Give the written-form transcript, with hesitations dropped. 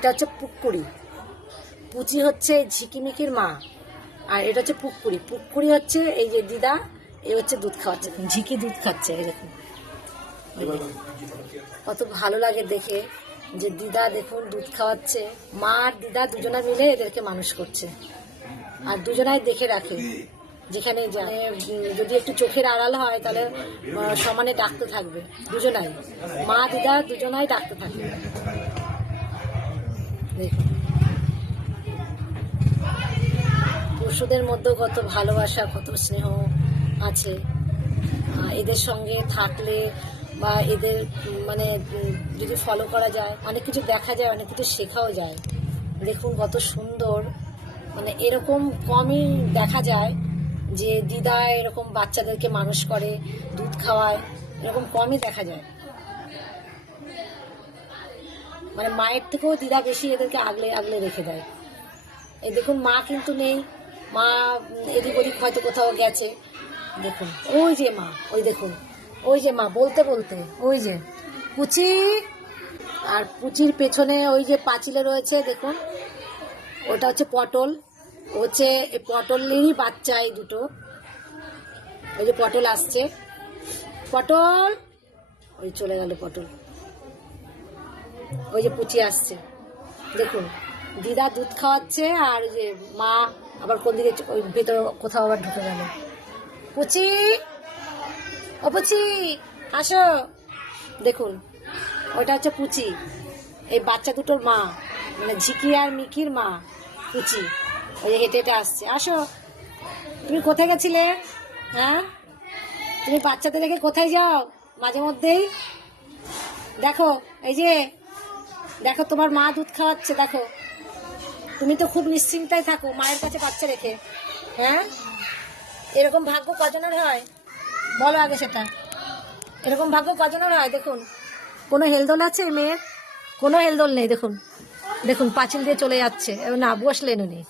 এটা হচ্ছে পুকুরি, পুচি হচ্ছে ঝিকিমিকির মা, আর এটা হচ্ছে পুকুরি। পুকুরি হচ্ছে এই যে দিদা, এই হচ্ছে দুধ খাওয়াচ্ছে, ঝিকি দুধ খাচ্ছে। এই দেখুন কত ভালো লাগে দেখে যে দিদা দেখুন দুধ খাওয়াচ্ছে। মা আর দিদা দুজনা মিলে এদেরকে মানুষ করছে, আর দুজনাই দেখে রাখে। যেখানে যায় যদি একটু চোখের আড়াল হয় তাহলে সমানে ডাকতে থাকবে, দুজনাই মা দিদা দুজনাই ডাকতে থাকবে। দেখুন পশুদের মধ্যেও কত ভালোবাসা, কত স্নেহ আছে। এদের সঙ্গে থাকলে বা এদের মানে যদি ফলো করা যায় অনেক কিছু দেখা যায়, অনেক কিছু শেখাও যায়। দেখুন কত সুন্দর, মানে এরকম কমই দেখা যায় যে দিদা এরকম বাচ্চাদেরকে মানুষ করে, দুধ খাওয়ায়, এরকম কমই দেখা যায়। মানে মায়ের থেকেও দিদা বেশি এদেরকে আগলে আগলে রেখে দেয়। এই দেখুন মা কিন্তু নেই, মা এদিক ওদিক হয়তো কোথাও গেছে। দেখুন ওই যে মা, ওই দেখুন ওই যে মা, বলতে বলতে ওই যে পুচি। আর পুচির পেছনে ওই যে পাঁচিলে রয়েছে দেখুন, ওটা হচ্ছে পটল, হচ্ছে পটলেরই বাচ্চা এই দুটো। ওই যে পটল আসছে, পটল ওই চলে গেল পটল। ওই যে পুচি আসছে দেখুন, দিদা দুধ খাওয়াচ্ছে, আর যে মা আবার কোন দিকে ওই ভেতরে কোথাও আবার ঢুকে গেল। পুচি, ও পুচি আসো। দেখুন ওটা হচ্ছে পুচি, এই বাচ্চা দুটোর মা, মানে ঝিকি আর মিকির মা পুচি। ওই হেঁটে হেঁটে আসছে। আসো, তুমি কোথায় গেছিলে? হ্যাঁ, তুমি বাচ্চাদের রেখে কোথায় যাও মাঝে মধ্যেই? দেখো এই যে দেখো তোমার মা দুধ খাওয়াচ্ছে, দেখো তুমি তো খুব নিশ্চিন্তায় থাকো মায়ের কাছে বাচ্চা রেখে। হ্যাঁ, এরকম ভাগ্য কজনের হয় বলো আগে সেটা? এরকম ভাগ্য কজনের হয়? দেখুন কোনো হেলদোল আছে মেয়ের? কোনো হেলদোল নেই। দেখুন দেখুন পাঁচিল দিয়ে চলে যাচ্ছে, না বসলেন উনি।